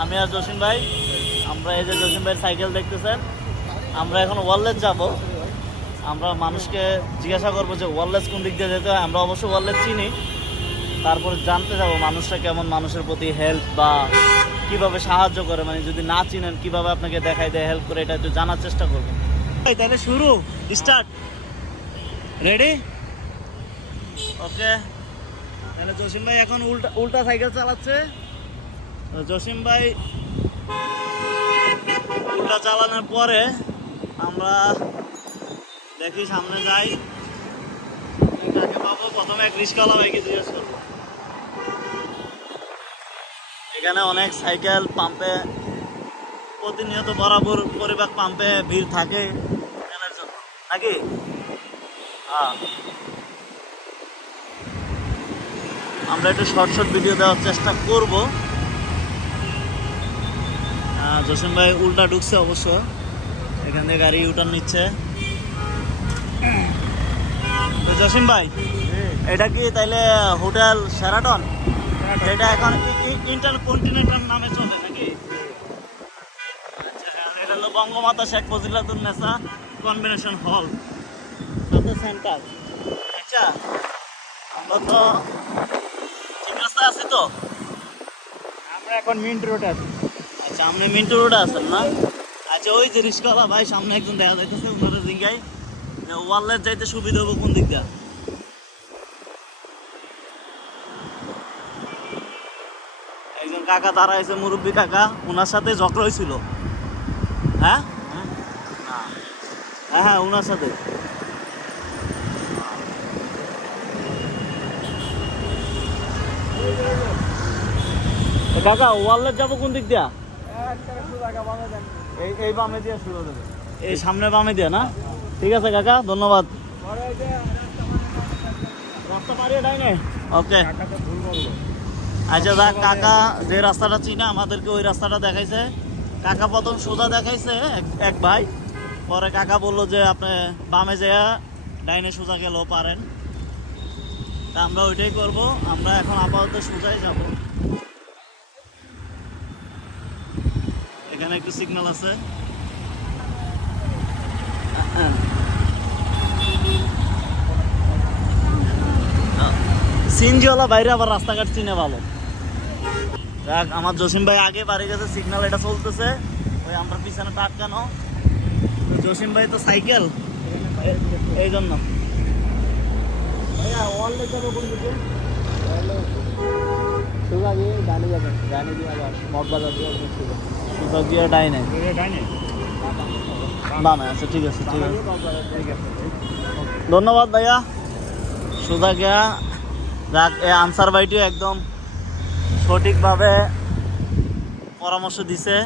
আমি আর জসিম ভাই আমরা এই যে জসিম ভাইয়ের সাইকেল দেখতেছেন আমরা এখন ওয়ারলেস যাব। আমরা মানুষকে জিজ্ঞাসা করব যে ওয়ারলেস কোন দিক দিয়ে যেতে হয় আমরা অবশ্য ওয়ারলেস চিনি। তারপরে জানতে যাব মানুষটা কেমন মানুষের প্রতি হেল্প বা কীভাবে সাহায্য করে মানে যদি না চিনেন কীভাবে আপনাকে দেখাই দেয় হেল্প করে এটা একটু জানার চেষ্টা করবেন তাহলে শুরু স্টার্ট রেডি ওকে তাহলে জসিম ভাই এখন উল্টা উল্টা সাইকেল চালাচ্ছে। জসিম ভাই উল্টা চালানোর পরে আমরা দেখি সামনে যাই। পাবো, প্রথমে এক রিস্কাওয়ালা ভাইকে জিজ্ঞেস করব। এখানে অনেক সাইকেল, পাম্পে, প্রতিনিয়ত বরাবর পরিবার পাম্পে ভিড় থাকে নাকি? হ্যাঁ আমরা একটু শর্ট শর্ট ভিডিও দেওয়ার চেষ্টা করব। জসিম ভাই উল্টা ঢুকছে অবশ্য। এখান থেকে গাড়ি ইউটার্ন নিচ্ছে। তো জসিম ভাই এটা কি তাইলে হোটেল সেরাটন এটা এখন ইন্টার কন্টিনেন্টাল নামে চলে নাকি? আচ্ছা এটা হলো বঙ্গমাতা শেখ ফজিলাতুন নেসা কনভেনশন হল। সাথে সেন্টার? আচ্ছা আমরা তো ঠিক রাস্তায় আছি তো? আমরা এখন মিন্ট রোড আছি। আপনি মিন্টু রোডে আছেন না? আচ্ছা ওই যে রিস্কাওয়ালা ভাই সামনে একজন দেখা যাইতেছে, উনারে জিঙ্গাই যে যাইতে সুবিধা হবে কোন দিকটা একজন কাকা দাঁড়াইছে মুরব্বী কাকা ওনার সাথে ঝগড়া হয়েছিল হ্যাঁ? না। হ্যাঁ হ্যাঁ ওনার সাথে। কাকা ওয়ারলেস যাব কোন দিক দিয়া? এই এই বামে দিয়ে শুরু দেবে এই সামনে বামে দিয়ে না? ঠিক আছে কাকা ধন্যবাদ। ওকে। আচ্ছা দেখ কাকা যে রাস্তাটা চিনে আমাদেরকে ওই রাস্তাটা দেখাইছে। কাকা প্রথম সোজা দেখাইছে এক- এক ভাই। পরে কাকা বলল যে আপনি বামে যেয়া ডাইনে সোজা গেলেও পারেন। তা আমরা ওইটাই করব। আমরা এখন আপাতত সোজাই যাব। এখানে একটু সিগন্যাল আছে। সিনজিওয়ালা বাইরে আবার রাস্তাঘাট চিনে ভালো। দেখ, আমার জসিম ভাই আগে বাড়ি গেছে সিগন্যাল এটা চলতেছে। ওই আমরা পিছনে টাটকানো জসিম ভাই তো সাইকেল। এই জন্য। ভাইয়া ওয়ারলেস যাব কোন দিকে সোজা গিয়ে ডানে যাবেন ডানে দিয়ে আবার মগবাজার দিয়ে আপনি সুযোগ দিয়ে ডাইনে বামে আচ্ছা ঠিক আছে ঠিক আছে। ধন্যবাদ ভাইয়া। সুধা গিয়া যাক এই আনসার ভাইটিও একদম সঠিকভাবে পরামর্শ দিছে।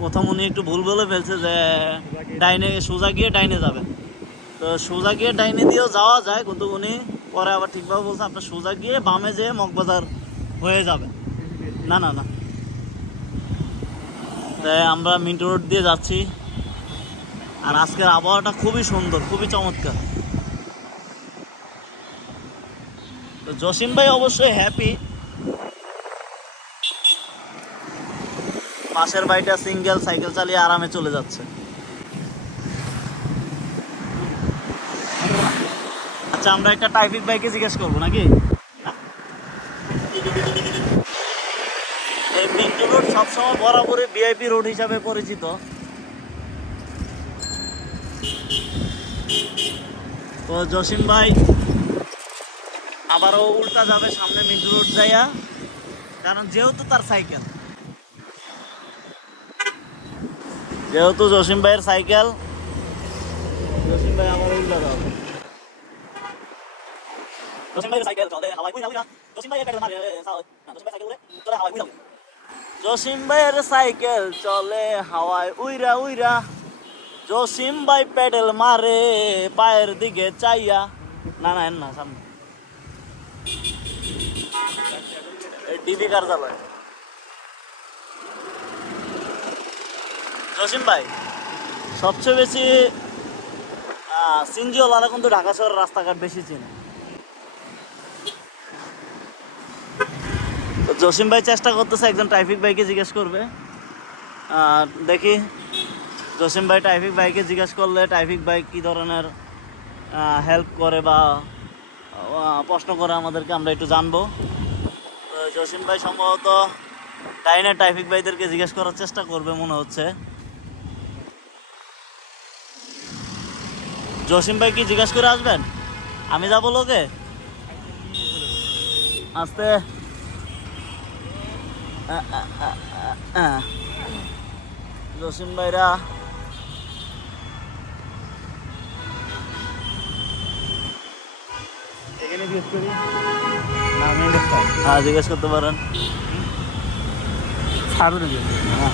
প্রথম উনি একটু ভুল বলে ফেলছে যে ডাইনে সোজা গিয়ে ডাইনে যাবে। তো সোজা গিয়ে ডাইনে দিয়েও যাওয়া যায় কিন্তু উনি পরে আবার ঠিকভাবে বলছে আপনার সোজা গিয়ে বামে যেয়ে মগবাজার হয়ে যাবে। না না না। তাই আমরা মিন্টু রোড দিয়ে যাচ্ছি। আর আজকের আবহাওয়াটা খুবই সুন্দর, খুবই চমৎকার। তো জসিম ভাই অবশ্যই হ্যাপি পাশের বাড়িটা সিঙ্গেল সাইকেল চালিয়ে আরামে চলে যাচ্ছে। আচ্ছা আমরা একটা টাইফিক বাইকে জিজ্ঞেস করব নাকি এই মিন্টু রোড সবসময় বরাবরই ভিআইপি রোড হিসাবে পরিচিত। তো জসিম ভাই, আবারও উল্টা যাবে সামনে মিড রোড যাইয়া, কারণ যেহেতু তার সাইকেল। যেহেতু জসিম ভাইয়ের সাইকেল, জসিম ভাই আবার উল্টা যাবে। জসিম ভাইয়ের সাইকেল, চলে হাওয়ায় বুঝা বুঝা জসিম ভাই একটা মারে জসিম ভাই সাইকেল উড়ে, চলে হাওয়ায় বুঝা জসিম ভাইয়ের সাইকেল চলে, হাওয়ায় উইরা উইরা। জসিম ভাই প্যাডেল মারে, পায়ের দিকে চাইয়া। না না না, সামনে। ডিবি কার জসিম ভাই, সবচেয়ে বেশি সিনজিওলারা কিন্তু ঢাকা শহরের রাস্তাঘাট বেশি চিনে। জসিম ভাই চেষ্টা করতেছে, একজন ট্রাফিক ভাইকে জিজ্ঞেস করবে। আর দেখি, জসিম ভাই ট্রাফিক ভাইকে জিজ্ঞেস করলে ট্রাফিক ভাই কী ধরনের হেল্প করে বা প্রশ্ন করে আমাদেরকে, আমরা একটু জানব। জসিম ভাই সম্ভবত ডাইনের ট্রাফিক ভাইদেরকে জিজ্ঞেস করার চেষ্টা করবে মনে হচ্ছে। জসিম ভাই কি জিজ্ঞেস করে আসবেন? আমি যাব লোকে? আস্তে। জসিম ভাইরা। হ্যাঁ জিজ্ঞেস করতে পারেন। ছাড়ো নাকি হ্যাঁ।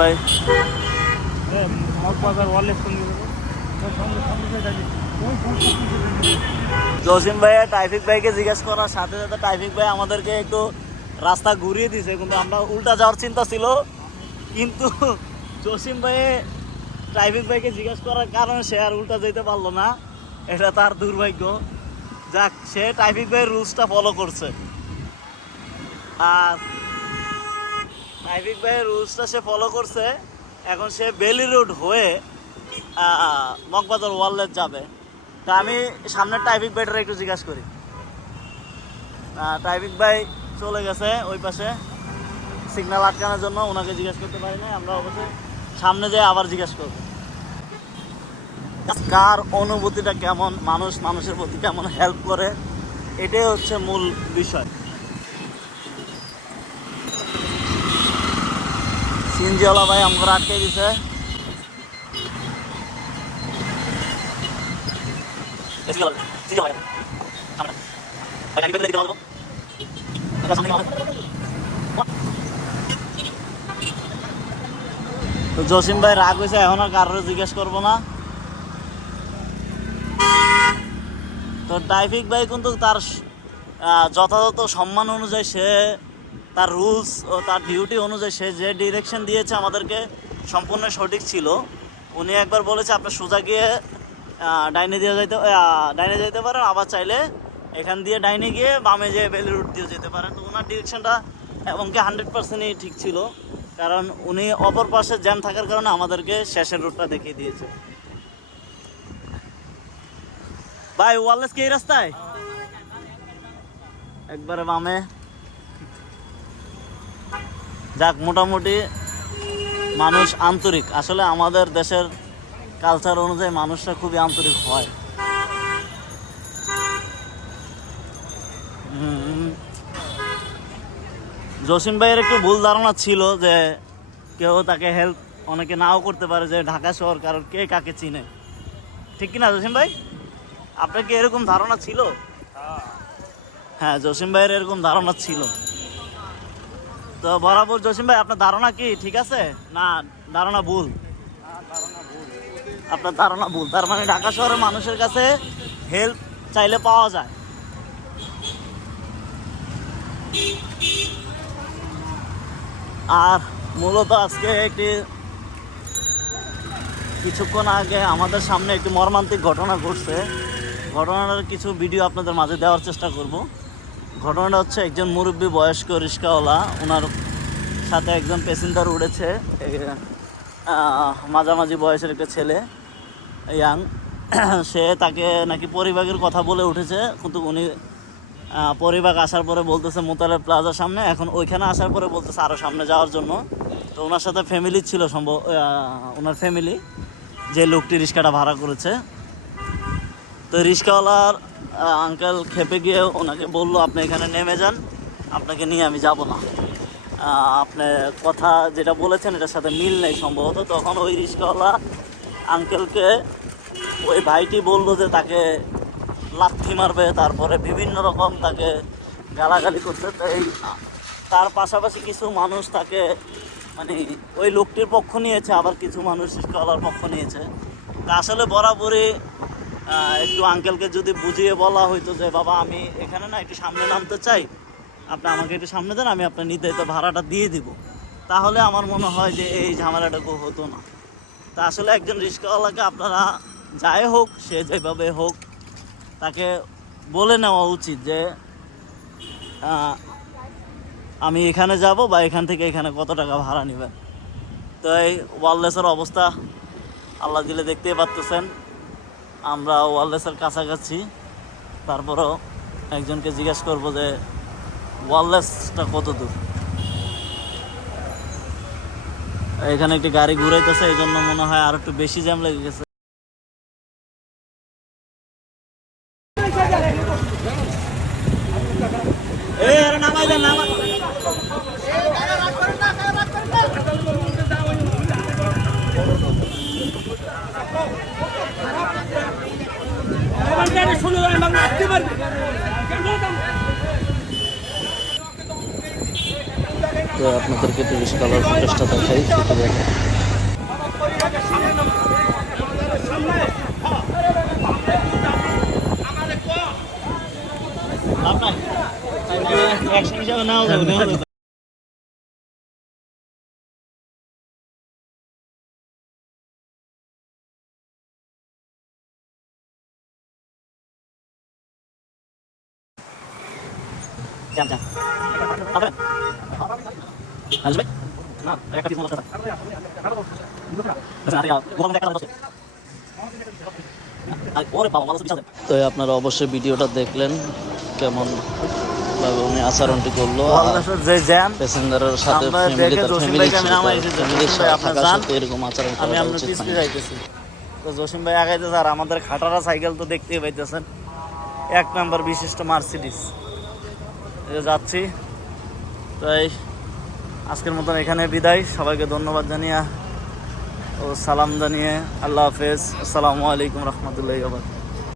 ভাই। মগবাজার ওয়ারলেস সঙ্গে সঙ্গে সঙ্গে জসিম ভাইয়া ট্রাফিক ভাইকে জিজ্ঞেস করার সাথে সাথে ট্রাফিক ভাই আমাদেরকে একটু রাস্তা ঘুরিয়ে দিছে কিন্তু আমরা উল্টা যাওয়ার চিন্তা ছিল। কিন্তু জসিম ভাই ট্রাফিক ভাইকে জিজ্ঞেস করার কারণে সে আর উল্টা যেতে পারল না। এটা তার দুর্ভাগ্য। যাক সে ট্রাফিক ভাইয়ের রুলসটা ফলো করছে। আর ট্রাফিক ভাইয়ের রুলসটা সে ফলো করছে। এখন সে বেলি রোড হয়ে আহ, মগবাজার ওয়ারলেস যাবে। তা আমি সামনের ট্রাফিক ভাইটার একটু জিজ্ঞাসা করি। ট্রাফিক ভাই চলে গেছে ওই পাশে। সিগন্যাল আটকানোর জন্য ওনাকে জিজ্ঞেস করতে পারি না আমরা অবশ্যই সামনে যেয়ে আবার জিজ্ঞেস করব। কার অনুভূতিটা কেমন? মানুষ মানুষের প্রতি কেমন হেল্প করে? এটাই হচ্ছে মূল বিষয়। সিনজিওয়ালা ভাই আমাকে আটকে দিছে। তো জসিম ভাই রাগ হয়েছে এখন আর কারোর জিজ্ঞেস করব না। তো ট্রাফিক ভাই কিন্তু তার যথাযথ সম্মান অনুযায়ী সে তার রুলস ও তার ডিউটি অনুযায়ী সে যে ডিরেকশন দিয়েছে আমাদেরকে সম্পূর্ণ সঠিক ছিল। উনি একবার বলেছে আপনার সোজা গিয়ে ডাইনে দিয়ে যাইতে ডাইনে যেতে পারেন, আবার চাইলে এখান দিয়ে ডাইনে গিয়ে বামে যেয়ে বেলি রুট দিয়ে যেতে পারেন। তো ওনার ডিরেকশনটা এবং কি হান্ড্রেড পার্সেন্টই ঠিক ছিল, কারণ উনি অপর পাশে জ্যাম থাকার কারণে আমাদেরকে শেষের রুটটা দেখিয়ে দিয়েছে। ভাই ওয়ারলেস কি এই রাস্তায়? একবারে বামে। যাক, মোটামুটি মানুষ আন্তরিক। আসলে আমাদের দেশের কালচার অনুযায়ী মানুষরা খুবই আন্তরিক হয়। জসিম ভাইয়ের একটু ভুল ধারণা ছিল যে কেউ তাকে হেল্প অনেকে নাও করতে পারে যে ঢাকা শহর কারণ কে কাকে চিনে। ঠিক কি না জসিম ভাই? আপনার কি এরকম ধারণা ছিল? হ্যাঁ জসিম ভাইয়ের এরকম ধারণা ছিল। তো বরাবর জসিম ভাই, আপনার ধারণা কি ঠিক আছে? না, ধারণা ভুল? আপনার ধারণা ভুল। তার মানে ঢাকা শহরের মানুষের কাছে হেল্প চাইলে পাওয়া যায়। আর মূলত আজকে একটি কিছুক্ষণ আগে আমাদের সামনে একটি মর্মান্তিক ঘটনা ঘটছে। ঘটনাটার কিছু ভিডিও আপনাদের মাঝে দেওয়ার চেষ্টা করব। ঘটনাটা হচ্ছে একজন মুরব্বী বয়স্ক রিক্সাওয়ালা ওনার সাথে একজন প্যাসেঞ্জার আহ, মাঝামাঝি বয়সের একটা ছেলে। ইয়াং, সে তাকে নাকি পরিবাগের কথা বলে উঠেছে, কিন্তু উনি পরিবাগ আসার পরে বলতেছে মোতালেব প্লাজার সামনে, এখন ওইখানে আসার পরে বলতেছে আরও সামনে যাওয়ার জন্য। তো ওনার সাথে ফ্যামিলি ছিল সম্ভব ওনার ফ্যামিলি যে লোকটি রিক্সাটা ভাড়া করেছে। তো রিক্সাওয়ালার আঙ্কেল খেপে গিয়ে ওনাকে বলল, আপনি এখানে নেমে যান, আপনাকে নিয়ে আমি যাব না। আপনি কথা যেটা বলেছেন, এটার সাথে মিল নেই সম্ভবত। তখন ওই রিক্সাওয়ালা আঙ্কেলকে ওই ভাইটি বলল যে তাকে লাথি মারবে, তারপরে বিভিন্ন রকম তাকে গালাগালি করতে এই তার পাশাপাশি কিছু মানুষ তাকে মানে ওই লোকটির পক্ষ নিয়েছে, আবার কিছু মানুষ রিক্সাওয়ালার পক্ষ নিয়েছে। তা আসলে বরাবরই একটু আঙ্কেলকে যদি বুঝিয়ে বলা হইতো যে, বাবা, আমি এখানে না একটু সামনে নামতে চাই। আপনি আমাকে একটু সামনে দেন, আমি আপনার নির্ধারিত ভাড়াটা দিয়ে দিব। তাহলে আমার মনে হয় যে এই ঝামেলাটুকু হতো না। তা আসলে একজন রিক্সাওয়ালাকে আপনারা যাই হোক, সে যেভাবে হোক, তাকে বলে নেওয়া উচিত যে আমি এখানে যাব বা এখান থেকে এখানে কত টাকা ভাড়া নেবেন। তো এই ওয়ারলেসের অবস্থা আল্লাহ দিলে দেখতেই পারতেছেন। আমরা ওয়ারলেসের কাছাকাছি। তারপরও একজনকে জিজ্ঞেস করব যে, ওয়ারলেসটা কত দূর? এখানে একটি গাড়ি ঘুরাইতেছে, এই জন্য মনে হয় আর একটু বেশি জ্যাম লেগে গেছে। এই তো একটু বেশি কালার ফুটেজটা দেখাই সেটা দেখেন। নাও যাবে নেওয়া আসবে না একটা মতো তো আপনারা অবশ্যই ভিডিওটা দেখলেন কেমন ভাবে উনি আচরণটি করল প্যাসেঞ্জারের সাথে ফ্যামিলি তার ফ্যামিলি ভাইকে আমি ছিল নামাই দিয়েছি। ফ্যামিলির সাথে আপনার থাকার সাথে এরকম আচরণ করা উচিত তো জসিম ভাই আগাইতে স্যার আমাদের খাটারা সাইকেল তো দেখতেই পাইতেছেন। এক নাম্বার বিশিষ্ট মার্সিডিস যাচ্ছি। তাই আজকের মতন এখানে বিদায়। সবাইকে ধন্যবাদ জানিয়ে ও সালাম জানিয়ে আল্লাহ হাফেজ। আসসালামু আলাইকুম রহমতুল্লাহ